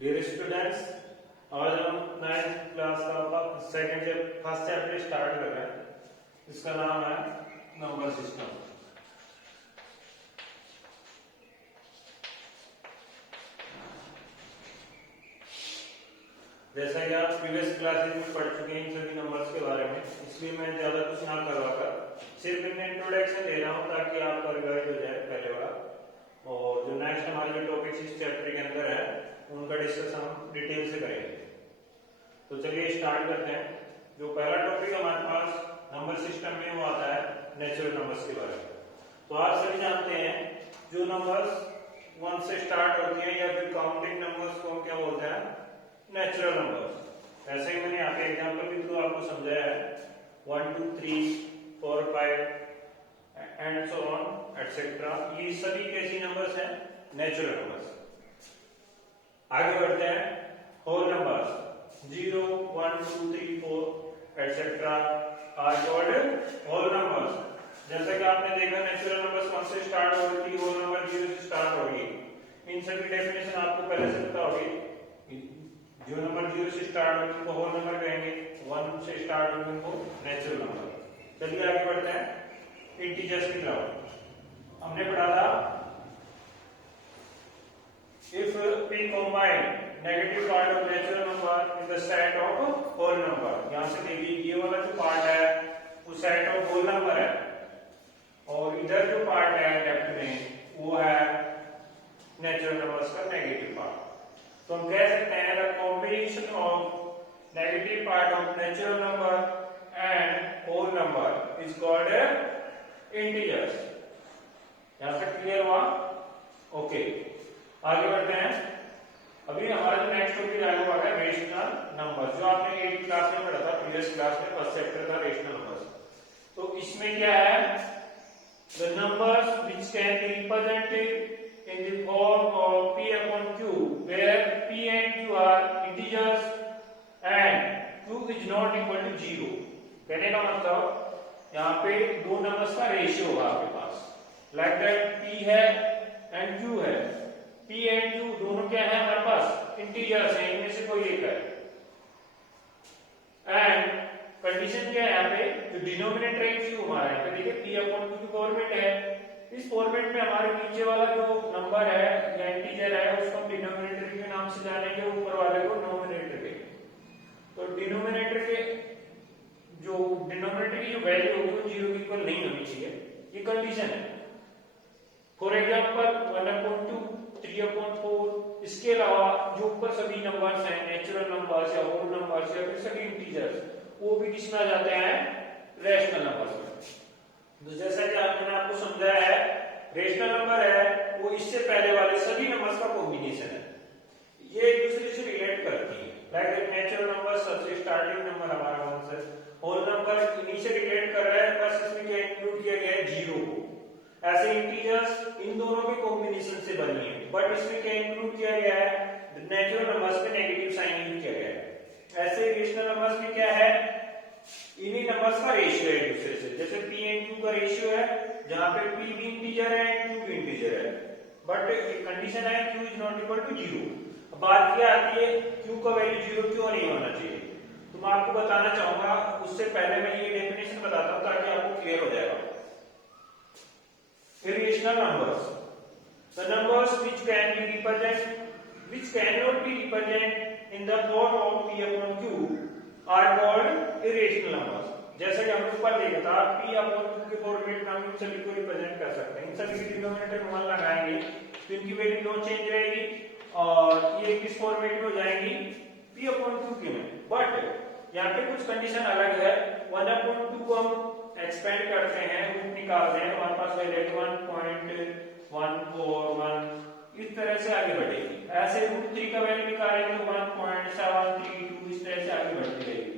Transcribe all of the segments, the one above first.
Dear students, आज हम 9th class का फर्स्ट चैप्टर स्टार्ट कर रहे हैं। इसका नाम है नंबर सिस्टम। जैसा कि आप प्रीवियस क्लासेस में पढ़ चुके हैं इन सभी नंबर्स के बारे में, इसलिए मैं ज्यादा कुछ ना करवाकर सिर्फ इनमें इंट्रोडक्शन दे रहा हूँ ताकि आपका रिवाइज हो जाए पहले वाला। और जो नेक्स्ट हमारे जो टॉपिक्स इस चैप्टर के अंदर है उनका डिस्कशन हम डिटेल से करेंगे। तो चलिए स्टार्ट करते हैं। जो पहला टॉपिक हमारे पास नंबर सिस्टम में वो आता है नेचुरल नंबर्स के बारे में। तो आप सभी जानते हैं जो नंबर्स 1 से स्टार्ट होती है या फिर काउंटिंग नंबर्स को हम क्या बोलते हैं, नेचुरल नंबर्स। ऐसे ही मैंने यहाँ पे एग्जाम्पल भी तो आपको समझाया है 1 2 3 4 5 एंड सो ऑन एटसेट्रा। ये सभी कैसी नंबर्स हैं, नेचुरल नंबर्स। आगे बढ़ते हैं। Whole numbers 0 1 2 3 4 etcetera are called whole numbers. जैसा कि आपने देखा नेचुरल नंबर्स 1 से स्टार्ट हो रही थी, होल नंबर 0 से स्टार्ट होगी। इन सभी डेफिनेशन आपको पहले से पता होगी। जो नंबर 0 से स्टार्ट होगी उनको होल नंबर कहेंगे, 1 से स्टार्ट होगी उनको नेचुरल नंबर। चलिए आगे बढ़ते हैं। इंटीजर्स की तरफ हमने पढ़ा था if we combine negative part of natural number in the set of whole number। यहां से देखिए ये वाला जो पार्ट है वो सेट ऑफ होल नंबर है और इधर जो पार्ट है लेफ्ट में वो है नेचुरल नंबर्स का नेगेटिव पार्ट। तो हम कह सकते हैं the combination of negative part of natural number and whole number is called integers. यहां तक क्लियर हुआ? ओके, आगे बढ़ते हैं। अभी हमारा जो नेक्स्ट टॉपिक आया हुआ है रेशनल नंबर, जो आपने 8th क्लास में पढ़ा था, प्रीवियस क्लास में फर्स्ट चैप्टर था रेशनल नंबर्स। तो इसमें क्या है, the numbers which can be represented in the form of p upon q where p and q are integers and q is not equal to 0। कहने का मतलब यहाँ पे दो नंबर्स का रेशियो होगा आपके पास, लाइक दैट p है एंड q है। p एंड q दोनों क्या है हमारे पास, इंटीजर्स हैं, इनमें से कोई एक है। एंड कंडीशन क्या है यहाँ पे, जो डिनोमिनेटर है q हमारा, यहाँ पे देखिए p अपॉन q की फॉर्मेट है। इस फॉर्मेट में हमारे नीचे वाला जो नंबर है या इंटीजर है उसको हम डिनोमिनेटर के नाम से जानेंगे, ऊपर वाले को नोमिनेटर के। तो डिनोमिनेटर के जो डिनोमिनेटर की जो वैल्यू होगी वो 0 की इक्वल नहीं होनी चाहिए, ये कंडीशन है। For example 1/2 3/4। इसके अलावा जो ऊपर सभी नंबर्स हैं नेचुरल नंबर्स या होल नंबर्स या फिर सभी इंटीजर्स, वो भी किसमें आ जाते हैं, रेशनल नंबर्स में। तो जैसा कि मैंने आपको समझाया है रेशनल नंबर है वो इससे पहले वाले सभी नंबर्स का कॉम्बिनेशन है, ये एक दूसरे से रिलेट करती है। लाइक नेचुरल नंबर सबसे स्टार्टिंग नंबर हमारा 1 से, होल नंबर इन्हीं से रिलेट कर रहा है, बस इसमें क्या इंक्लूड किया गया है 0 को। ऐसे इंटीजर्स इन दोनों के कॉम्बिनेशन से बनी है, बट इसमें क्या इंक्लूड किया गया है, नेचुरल नंबर्स में नेगेटिव साइन यूज किया गया है। ऐसे रेशनल नंबर्स में क्या है, इन्हीं नंबर्स का रेशियो है एक दूसरे से। जैसे p एंड q का रेशियो है, जहां पे p भी इंटीजर है q भी इंटीजर है, बट कंडीशन है q is not equal to 0। अब बात क्या आती है, q का वैल्यू 0 क्यों नहीं होना चाहिए, तो मैं आपको बताना चाहूंगा। उससे पहले मैं ये डेफिनेशन बताता हूं ताकि आपको क्लियर हो जाएगा। irrational numbers, the numbers which cannot be represented in the form of p upon q are called irrational numbers। जैसे कि हमने ऊपर देखा था p upon q के फॉर्मेट में हम इन सभी को रिप्रेजेंट कर सकते हैं। इन सभी के डिनोमिनेटर में 1 लगाएंगे तो इनकी वैल्यू नो चेंज रहेगी और ये किस फॉर्मेट में हो जाएंगी, p upon q के में। बट यहाँ पे कुछ कंडीशन अलग है। 1/2 को हम एक्सपेंड करते हैं, रूट निकालते हैं, हमारे पास वैल्यू 1.141 इस तरह से आगे बढ़ेगी। ऐसे √3 का वैल्यू निकालेंगे तो 1.732 इस तरह से आगे बढ़ती रहेगी।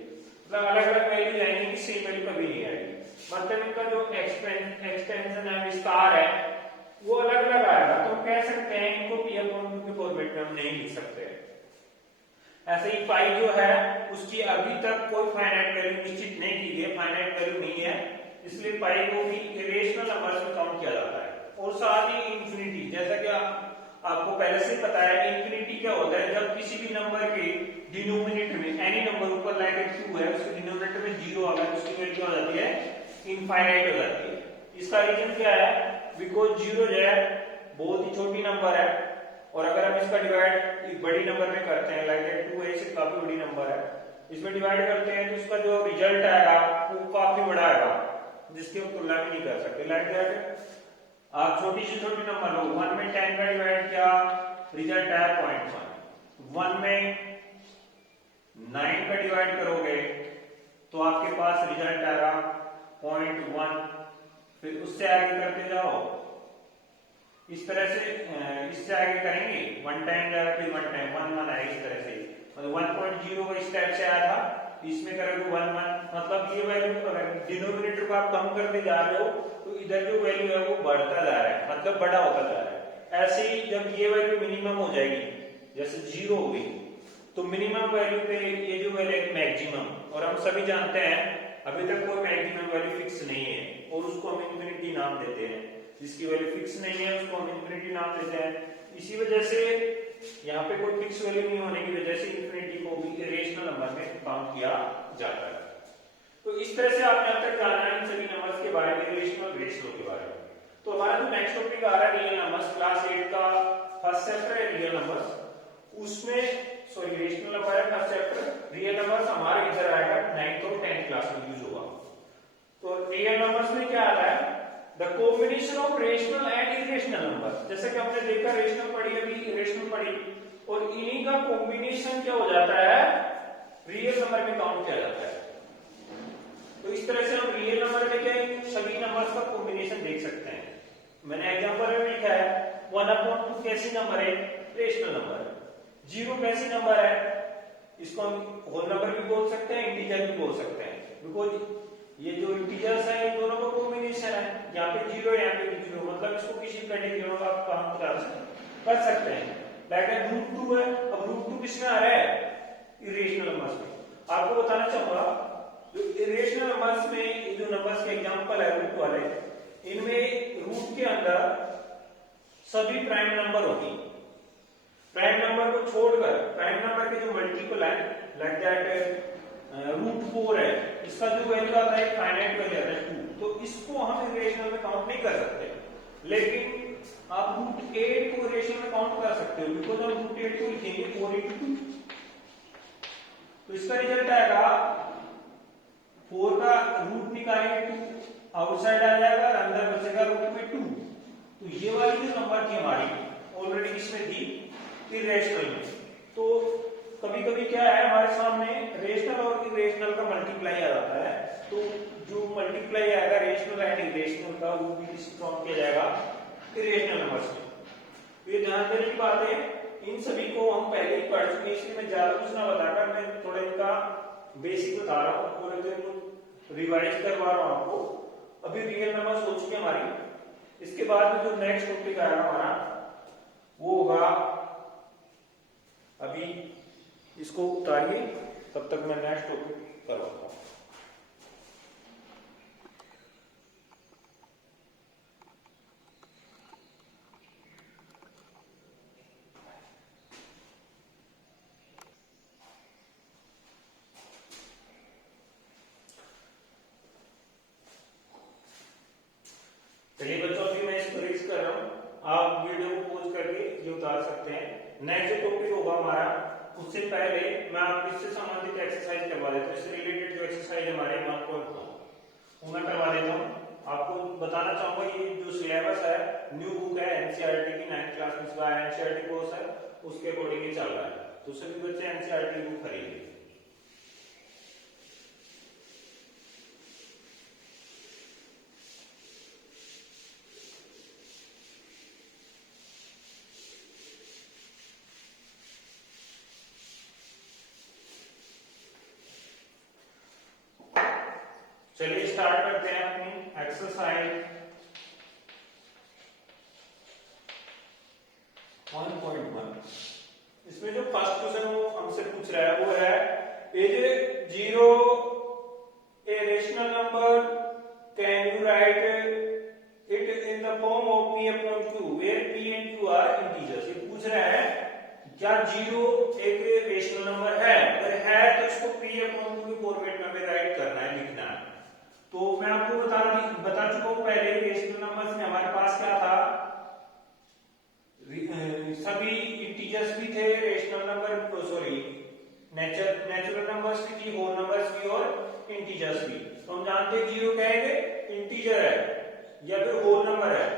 मतलब अलग अलग वैल्यू जाएंगी, सेम वैल्यू कभी नहीं आएगी। मतलब इनका जो एक्सटेंशन है, विस्तार है, वो अलग अलग आएगा। तो हम कह सकते हैं इनको p upon q के फॉर्मेट में हम नहीं लिख सकते। ऐसे ही पाई जो है उसकी अभी तक कोई फाइनाइट वैल्यू निश्चित नहीं की गई, फाइनाइट वैल्यू नहीं है, इसलिए पाई को भी इरेशनल नंबर्स में काउंट किया जाता है। और साथ ही इंफिनिटी, जैसा कि आपको पहले से पता है इंफिनिटी क्या होता है, जब किसी भी नंबर के डिनोमिनेटर में एनी नंबर ऊपर लाके 2 है उसके डिनोमिनेटर में 0 आ गया तो उसकी वैल्यू हो जाती है इनफाइनाइट हो जाती है। इसका रीजन क्या है, बिकॉज 0 जो है बहुत ही छोटी नंबर है और अगर हम इसका डिवाइड एक बड़ी नंबर में करते हैं लाइक 2 है, इससे काफी बड़ी नंबर है, इसमें डिवाइड करते हैं तो उसका जो रिजल्ट आएगा वो काफी बड़ा आएगा जिसकी हम तुलना भी नहीं कर सकते। लाइक दैट आप छोटी से छोटी नंबर लो, 1 में 10 का डिवाइड किया रिजल्ट आया 0.1, 1 में 9 का डिवाइड करोगे तो आपके पास रिजल्ट आएगा 0.1, फिर उससे आगे करते जाओ इस तरह से, इससे आगे करेंगे 1 टाइम जाएगा फिर 1 टाइम 1 1 आएगा इस तरह से, मतलब 1.0 इस टाइप से आया था, इसमें करोगे 1 1, मतलब ये वैल्यू अगर डिनोमिनेटर को आप कम करते जा रहे हो तो इधर जो वैल्यू है वो बढ़ता जा रहा है, मतलब बड़ा होता जा रहा है। ऐसे ही जब ये वैल्यू मिनिमम हो जाएगी जैसे 0 हो गई तो मिनिमम वैल्यू पे ये जो वैल्यू है मैक्सिमम, और हम सभी जानते हैं अभी तक कोई मैक्सिमम वैल्यू फिक्स नहीं है और उसको हम इंफिनिटी नाम देते हैं, जिसकी वैल्यू फिक्स नहीं है उसको हम इंफिनिटी नाम देते हैं। इसी वजह से यहाँ पे कोई फिक्स वैल्यू नहीं होने की वजह से इंफिनिटी को भी इरेशनल नंबर में काउंट किया जाता है। तो इस तरह से आपने अब तक जाना है इन सभी नंबर्स के बारे में, इरेशनल रेशियो के बारे में। तो हमारा जो नेक्स्ट टॉपिक आ रहा है रियल नंबर्स, क्लास 8 का फर्स्ट चैप्टर है रियल नंबर्स, उसमें सॉरी रेशनल नंबर है फर्स्ट चैप्टर, रियल नंबर्स हमारे इधर आएगा 9th और 10th क्लास में यूज होगा। तो रियल नंबर्स में क्या आता है, the combination of rational and irrational numbers, जैसे कि हमने देखा रेशनल पढ़ी अभी इरेशनल पढ़ी, और इन्हीं का कॉम्बिनेशन क्या हो जाता है रियल नंबर में काउंट किया जाता है। तो इस तरह से हम रियल नंबर में क्या सभी नंबर्स का कॉम्बिनेशन देख सकते हैं। मैंने एग्जांपल में लिखा है 1/2 कैसी नंबर है, रेशनल नंबर है। 0 कैसी नंबर है, इसको हम होल नंबर भी बोल सकते हैं इंटीजर भी बोल सकते हैं, बिकॉज ये जो इंटीजर्स है इन दोनों का कॉम्बिनेशन है, यहाँ पे 0 यहाँ पे 0, मतलब इसको किसी कैटेगरी में आप काम कर सकते हैं। लाइक √2 है, अब √2 किसमें आ रहा है, इरेशनल नंबर्स में। आपको बताना चाहूंगा जो इरेशनल नंबर्स में जो नंबर्स के एग्जांपल है रूट वाले, इनमें रूट के अंदर सभी प्राइम नंबर होगी। प्राइम नंबर को छोड़कर प्राइम नंबर के जो मल्टीपल है लाइक दैट √4 है, इसका जो वैल्यू आता है फाइनाइट वैल्यू आता है 2, तो इसको हम इरेशनल में काउंट नहीं कर सकते। लेकिन आप √8 को इरेशनल में काउंट कर सकते हो, बिकॉज हम √8 को लिखेंगे 4/2, तो इसका रिजल्ट आएगा 4 का रूट निकालेंगे 2 आउटसाइड आ जाएगा, अंदर बचेगा √2। तो ये वाली जो नंबर थी हमारी ऑलरेडी इसमें थी इरेशनल में। तो कभी कभी क्या है हमारे सामने रेशनल और इरेशनल का मल्टीप्लाई आ जाता है, तो जो मल्टीप्लाई आएगा रेशनल एंड इरेशनल का वो भी काउंट किया जाएगा इरेशनल नंबर्स में। ये ध्यान देने की बात है, इन सभी को हम पहले ही पढ़ चुके हैं, इसलिए मैं ज्यादा कुछ ना बताकर मैं थोड़ा इनका बेसिक बता रहा हूँ, पूरे दिन रिवाइज करवा रहा हूँ आपको। अभी रियल नंबर्स हो चुके हमारी, इसके बाद में जो नेक्स्ट टॉपिक आएगा हमारा वो होगा, अभी इसको उतारिए तब तक मैं नेक्स्ट टॉपिक करवाता हूँ। चलिए बच्चों अभी मैं इसको रिक्स कर रहा हूँ, आप वीडियो को पॉज करके ये उतार सकते हैं। नेक्स्ट टॉपिक होगा हमारा, उससे पहले मैं आपको इससे संबंधित एक्सरसाइज करवा देता हूँ, इससे रिलेटेड जो एक्सरसाइज हमारे 1.1 वो मैं करवा देता हूँ। आपको बताना चाहूंगा ये जो सिलेबस है न्यू बुक है एनसीईआरटी की 9th क्लास में, इसका एनसीईआरटी कोर्स है उसके अकॉर्डिंग ही चल रहा है, तो सभी बच्चे एनसीईआरटी बुक खरीदें। चलिए स्टार्ट करते हैं अपनी एक्सरसाइज 1.1। इसमें जो फर्स्ट क्वेश्चन वो हमसे पूछ रहा है वो है क्या जीरो एक रेशनल नंबर है? अगर है तो इसको p अपॉन q के फॉर्मेट में हमें राइट करना है, लिखना है। तो मैं आपको बता चुका हूं पहले, रेशनल नंबर्स में हमारे पास क्या था, सभी इंटीजर्स भी थे, rational number sorry natural numbers भी थी, होल नंबर्स भी और इंटीजर्स भी। तो हम जानते हैं जीरो क्या है, इंटीजर है या फिर होल नंबर है।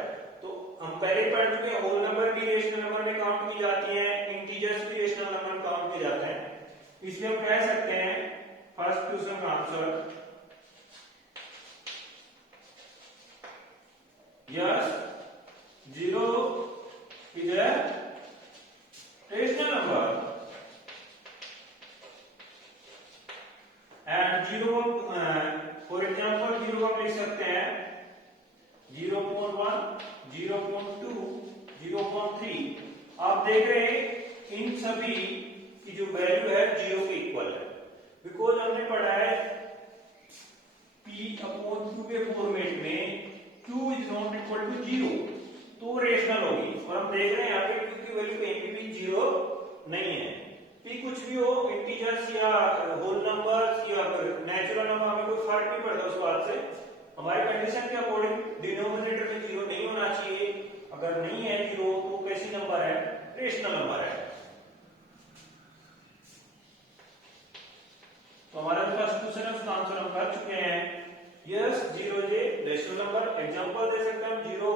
तो हम पहले पढ़ चुके हैं, होल नंबर भी रेशनल नंबर में काउंट की जाती है, इंटीजर्स भी रेशनल नंबर में काउंट किए जाते हैं। इसलिए हम कह सकते हैं फर्स्ट क्वेश्चन का answer yes zero is a rational number and zero for example zero हम लिख सकते हैं 0.1 0.2 0.3। आप देख रहे हैं इन सभी की जो वैल्यू है जीरो के इक्वल है, बिकॉज हमने पढ़ा है p अपॉन q के फॉर्मेट में q is not equal to zero, तो रेशनल होगी। और हम देख रहे हैं यहाँ पे q की वैल्यू कहीं भी जीरो नहीं है। p कुछ भी हो, इंटीजर्स या होल नंबर्स या नेचुरल नंबर, हमें कोई फर्क नहीं पड़ता उस बात से। हमारे कंडीशन के अकॉर्डिंग डिनोमिनेटर में जीरो नहीं होना चाहिए, अगर नहीं है जीरो तो कैसी नंबर है, रेशनल नंबर है। तो हमारा फर्स्ट क्वेश्चन है, उसका आंसर हम कर चुके हैं, yes zero is a rational number. Example दे सकते हैं 0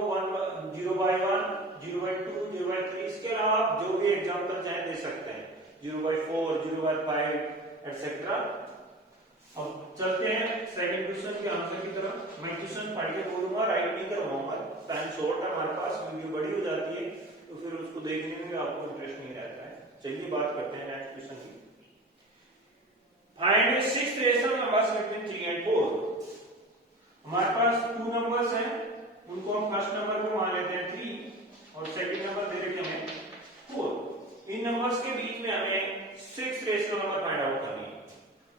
0 by 1 0 by 2 0 by 3, इसके अलावा आप जो भी एग्जांपल चाहे दे सकते हैं, 0 by 4 0 by 5 एटसेट्रा। अब चलते हैं सेकंड क्वेश्चन के आंसर की तरफ। मैं क्वेश्चन पढ़ के बोलूंगा, राइट नहीं करवाऊंगा, टाइम शॉर्ट है हमारे पास, वीडियो बड़ी हो जाती है तो फिर उसको देखने में आपको इंटरेस्ट नहीं रहता है। चलिए बात करते हैं नेक्स्ट क्वेश्चन की। Find six rational numbers between 3 and 4। हमारे पास टू नंबर्स हैं, उनको हम फर्स्ट नंबर को मान लेते हैं 3 और सेकंड नंबर दे रखे हमें 4। इन नंबर्स के बीच में हमें six rational number find out करनी है।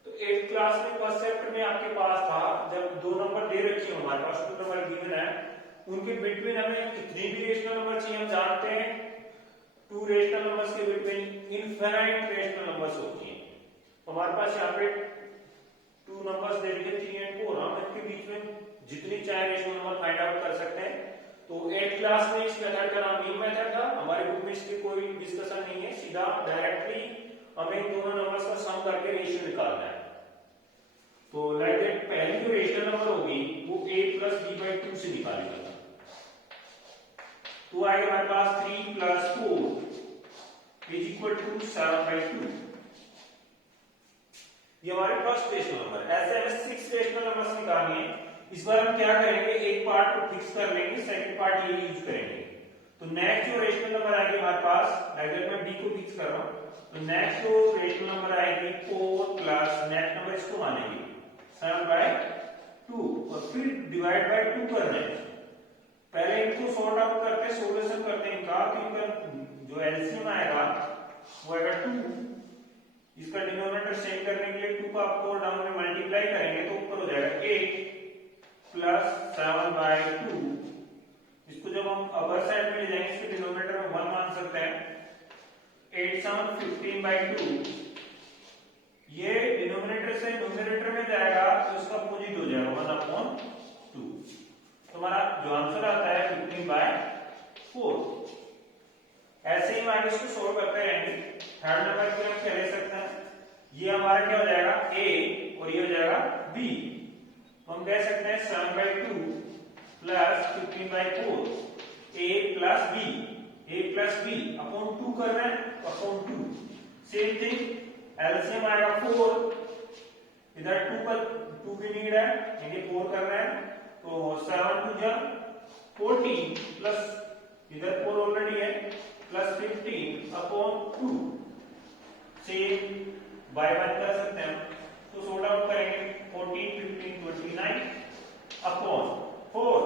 तो 8th क्लास में फर्स्ट चैप्टर में आपके पास था, जब दो नंबर दे रखे हो हमारे पास, टू नंबर गिवन है, उनके बिटवीन हमें कितनी भी रेशनल नंबर चाहिए हम जानते हैं, टू रेशनल नंबर्स के बिटवीन इनफाइनाइट रेशनल नंबर्स होती हैं। हमारे पास यहाँ पे टू नंबर्स दे रखे 3 and 4, हम इनके बीच में जितनी चाहे रेशनल नंबर फाइंड आउट कर सकते हैं। तो 8th क्लास में इस मेथड का नाम मीन मेथड था, हमारे बुक में इसकी कोई डिस्कशन नहीं है, सीधा डायरेक्टली हमें इन दोनों नंबर्स का सम करके रेशियो निकालना है। तो लाइक दैट पहली जो रेशनल नंबर होगी वो a plus b by 2 से निकालेगा, तो आएगा हमारे पास 3 plus 4 is equal to 7 by 2। ये हमारे फर्स्ट रेशनल नंबर। ऐसे हमें सिक्स रेशनल नंबर्स निकालनी है। इस बार हम क्या करेंगे, एक पार्ट को फिक्स कर लेंगे, सेकंड पार्ट ये यूज करेंगे। तो नेक्स्ट जो रेशनल नंबर आएगी हमारे पास, अगर मैं b को फिक्स कर रहा हूं, तो नेक्स्ट जो रेशनल नंबर आएगी 4 प्लस नेक्स्ट नंबर इसको मानेंगे 7 by 2 और फिर डिवाइड बाय 2 करना है। पहले इनको सॉर्ट आउट करके सॉल्यूशन करते हैं इनका, तो इनका जो एलसीएम आएगा वो आएगा 2। इसका डिनोमिनेटर सेम करने के लिए 2 का अप और डाउन में मल्टीप्लाई करेंगे तो ऊपर हो जाएगा 8 प्लस 7 by 2। इसको जब हम अपर साइड में ले जाएंगे, इसके डिनोमिनेटर में 1 मान सकते हैं, 8 7 15 by 2। ये डिनोमिनेटर से न्यूमरेटर में जाएगा तो इसका अपोजिट हो जाएगा 1/2। तो हमारा जो आंसर आता है 15 by 4। ऐसे ही हम आगे इसको सोल्व करते रहेंगे। थर्ड नंबर की हम क्या ले सकते हैं, ये हमारा क्या हो जाएगा a और ये हो जाएगा b। तो हम कह सकते हैं 7 by 2 plus 15 by 4 a plus b upon 2 कर रहे हैं, अपॉन 2 सेम थिंग। एलसीएम आएगा 4, इधर 2 की नीड है, यानी 4 कर रहे हैं, तो 7 2 जा 14 प्लस इधर 4 ऑलरेडी है, प्लस 15 अपॉन 2 सेम बाय 1 कर सकते हैं। तो सॉर्ट आउट करेंगे 14 15 29 अपॉन 4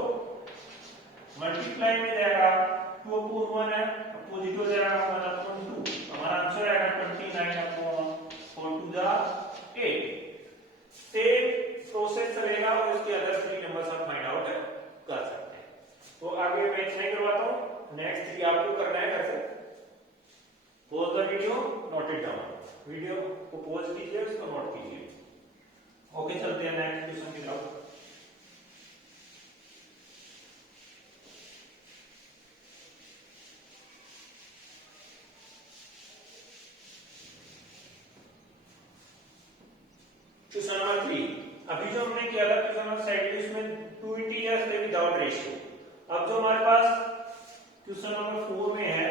मल्टीप्लाई में जाएगा 2 अपॉन 1 है, अपोजिट हो जाएगा 1 अपॉन 2। हमारा आंसर आएगा 29 upon 4 to the 8। Same process चलेगा और इसके अदर 3 नंबर्स हम फाइंड आउट कर सकते हैं। तो आगे मैं नहीं करवाता हूं, नेक्स्ट 3 आपको करना है। कैसे pause the video, note it down. Video को पॉज कीजिए, उसको नोट कीजिए। ओके, चलते हैं नेक्स्ट क्वेश्चन की तरफ। Question number 3। अभी जो हमने किया था क्वेश्चन नंबर सेकंड, उसमें टू इंटीजर्स थे विदाउट रेशियो। अब जो हमारे पास क्वेश्चन नंबर 4 में है,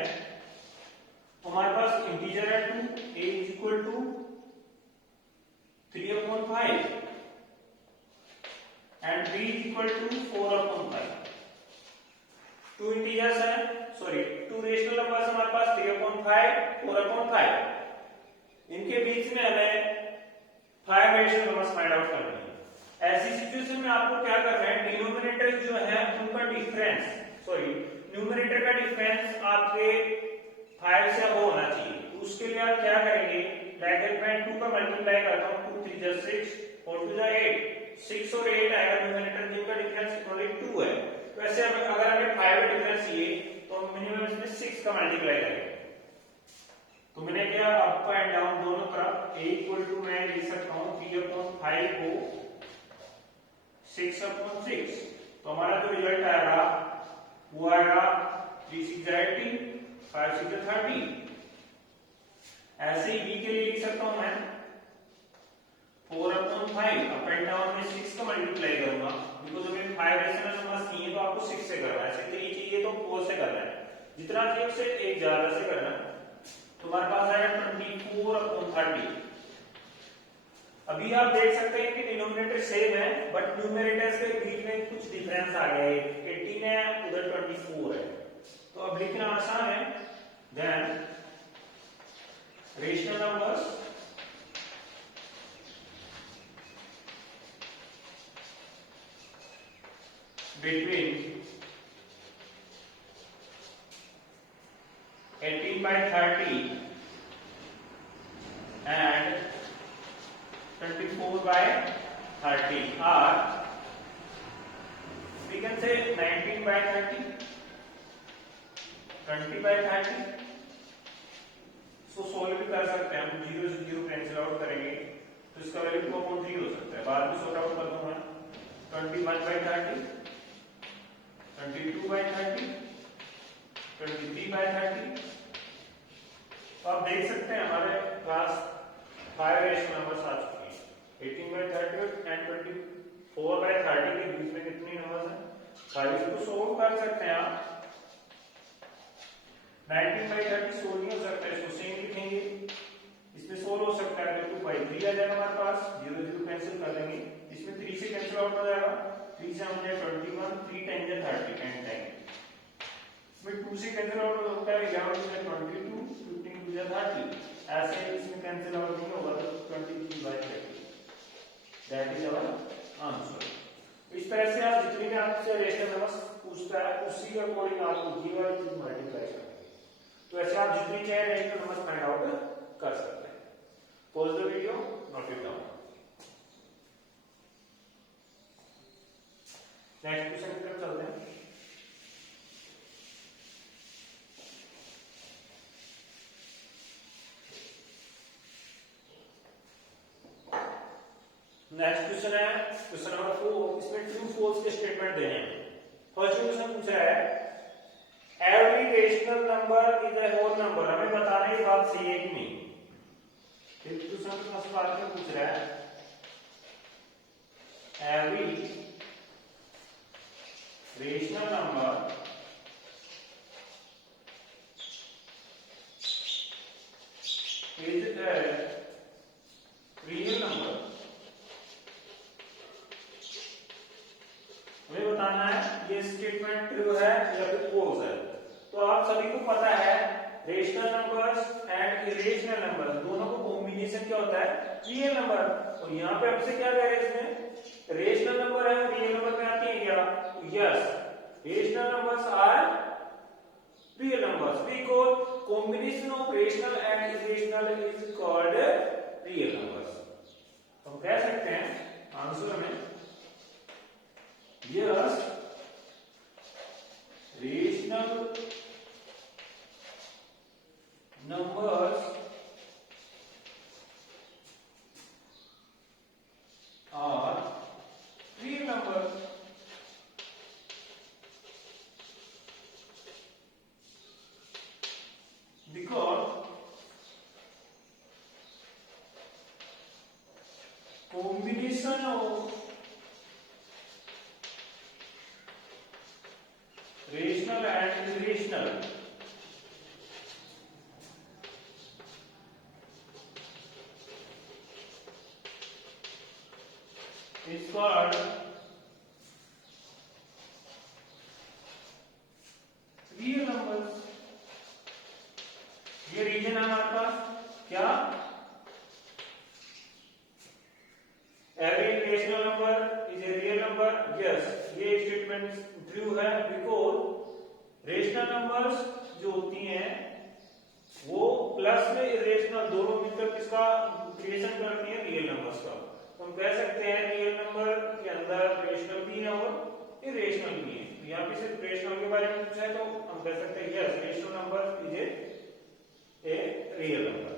हमारे पास इंटीजर है 2, a is equal to 3/5 and b is equal to 4/5। Two integers है, सॉरी टू रेशनल नंबर्स हमारे पास 3/5, 4/5। इनके बीच में हमें 5 रेशनल नंबर्स फाइंड आउट करने हैं। ऐसी सिचुएशन में आपको क्या करना है, डिनोमिनेटर जो है उनका डिफरेंस, सॉरी न्यूमरेटर का डिफरेंस आपके 5 से अब होना चाहिए। तो उसके लिए आप क्या करेंगे, ब्रैकेट में 2 का मल्टीप्लाई करता हूं, 2 3 जा 6, 4 2 जा 8, 6 और 8 आएगा न्यूमरेटर, जिनका डिफरेंस ओनली 2 है। वैसे अगर हमें 5 का डिफरेंस चाहिए तो हम मिनिमम इसमें 6 का मल्टीप्लाई करेंगे। तो मैंने क्या, अप एंड डाउन दोनों तरफ a इक्वल टू मैं लिख सकता हूं 3/5 को 6/6। तो हमारा जो रिजल्ट आएगा वो आएगा 3 6 18, 5 6 30। ऐसे ही b के लिए लिख सकता हूं मैं 4/5, अप एंड डाउन में 6 का मल्टीप्लाई करूंगा, बिकॉज़ हमें 5 रेशनल नंबर्स चाहिए तो आपको 6 से करना है, ऐसे 3 चाहिए तो 4 से करना है, जितना चाहिए उससे एक ज्यादा से करना है। तुम्हारे पास आएगा 24/30। अभी आप देख सकते हैं कि डिनोमिनेटर सेम है, बट न्यूमरेटर्स के बीच में कुछ डिफरेंस आ गया है, 18 है उधर 24 है। तो अब लिखना आसान है, then rational numbers between 18/30 and 24/30 are, we can say 19/30, 20/30। So solve भी कर सकते हैं हम, 0 से 0 कैंसिल आउट करेंगे तो इसका वैल्यू 2/3 हो सकता है, बाद में सॉर्ट आउट कर दूंगा। 21/30, 22/30, 23/30। तो आप देख सकते हैं हमारे पास 5 रेशनल नंबर्स आ चुके हैं। 18/30 एंड 24/30 के बीच में कितने नंबर्स हैं, 5 को सोल्व कर सकते हैं आप। 19/30 सोल्व नहीं हो सकता, इसको सेम लिखेंगे, इसमें सोल्व हो सकता है तो 2/3 आ जाएगा हमारे पास, 0 0 कैंसिल कर देंगे, इसमें 3 से कैंसिल आउट हो जाएगा, 3 से हमने 21, 3 10 जा 30 10 10, इसमें 2 से कैंसिल आउट हो सकता है 11 से 22, 15 2 जा 30, ऐसे इसमें कैंसिल आउट नहीं होगा तो 23/30, दैट इज आवर आंसर। इस तरह से आप जितनी भी आपसे रेशनल नंबर्स पूछता है उसी के अकॉर्डिंग आपको ये वाली चीज मल्टीप्लाई करनी है। तो ऐसे आप जितनी चाहे रेशनल नंबर्स फाइंड आउट कर सकते हैं। Pause the video, note it down. Next question की तरफ चलते हैं। नेक्स्ट क्वेश्चन है क्वेश्चन नंबर 4, इसमें ट्रू फॉल्स के स्टेटमेंट देने हैं। फर्स्ट क्वेश्चन पूछा है every rational number is a whole number, हमें बताना ये बात सही है कि नहीं। फिर क्वेश्चन फर्स्ट पार्ट में पूछ रहा है every rational number is a real number, हमें बताना है ये स्टेटमेंट ट्रू है या फिर फॉल्स है। तो आप सभी को पता है rational numbers and irrational numbers दोनों को कॉम्बिनेशन क्या होता है, रियल नंबर। और यहाँ पे हमसे क्या कह रहे हैं, इसमें रेशनल नंबर है रियल नंबर में आती है क्या, yes rational numbers are real numbers because combination of rational and irrational is called real numbers. हम कह सकते हैं आंसर में yes rational numbers combination of rational and irrational is called real numbers. ये रीजन है हमारे पास क्या, every rational number is a real number। Yes, ये स्टेटमेंट ट्रू है बिकॉज रेशनल नंबर्स जो होती हैं वो प्लस में इरेशनल दोनों मिलकर किसका क्रिएशन करती है, रियल नंबर्स का। तो हम कह सकते हैं रियल नंबर के अंदर रेशनल भी है और इरेशनल भी है। तो यहाँ पे सिर्फ रेशनल के बारे में पूछा है तो हम कह सकते हैं yes, rational number is a real number.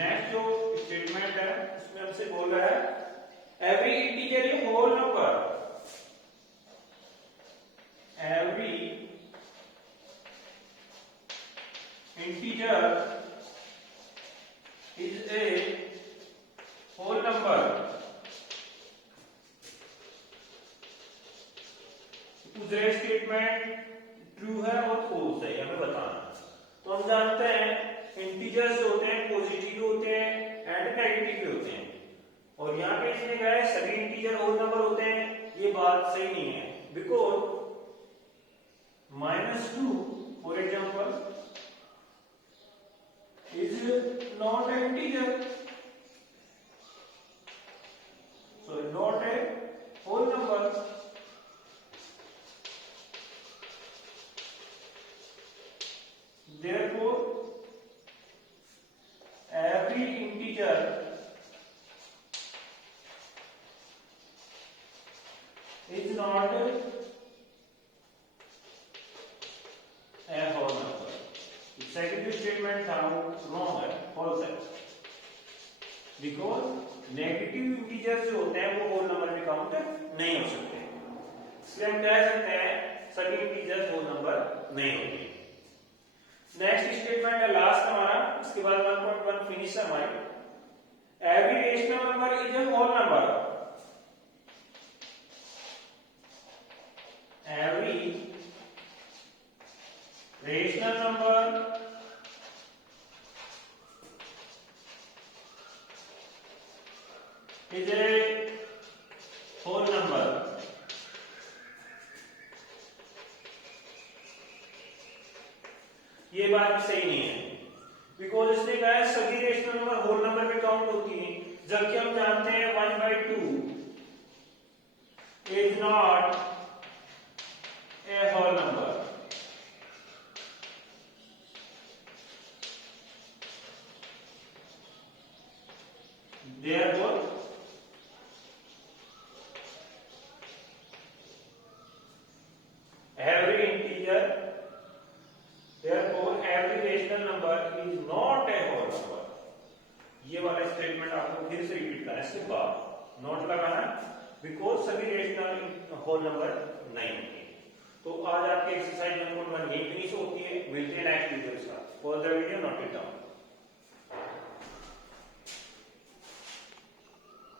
Next जो स्टेटमेंट है इसमें हमसे बोल रहा है every integer a whole number, every integer is a whole number. दूसरा स्टेटमेंट ट्रू है और फॉल्स है, हमें बताना। तो हम जानते हैं इंटीजर्स जो होते हैं पॉजिटिव होते हैं एंड नेगेटिव भी होते हैं, और यहाँ पे इसने कहा है सभी इंटीजर होल नंबर होते हैं। ये बात सही नहीं है because -2 for example is not an integer, so not a whole number। therefore every integer is not a whole number। Second statement था वो रॉन्ग है, फॉल्स है, बिकॉज नेगेटिव इंटीजर्स जो होते हैं वो होल नंबर में काउंट नहीं हो सकते। इसलिए हम कह सकते हैं सभी इंटीजर्स होल नंबर नहीं होते। नेक्स्ट स्टेटमेंट है लास्ट हमारा, इसके बाद 1.1 फिनिश है हमारी। Every rational number is a whole number, every rational number is a whole number। ये बात भी सही नहीं है बिकॉज इसने कहा है सभी रेशनल नंबर होल नंबर में काउंट होती हैं, जबकि हम जानते हैं 1/2 is not a whole number. therefore every integer, therefore every rational number is not a whole number। ये वाला स्टेटमेंट आपको फिर से रिपीट करना है, इसके बाद नोट लगाना बिकॉज सभी रेशनल होल नंबर नहीं होते। तो आज आपके एक्सरसाइज 1.1 यही फिनिश होती है। मिलते हैं नेक्स्ट वीडियो के साथ। For the video note it down.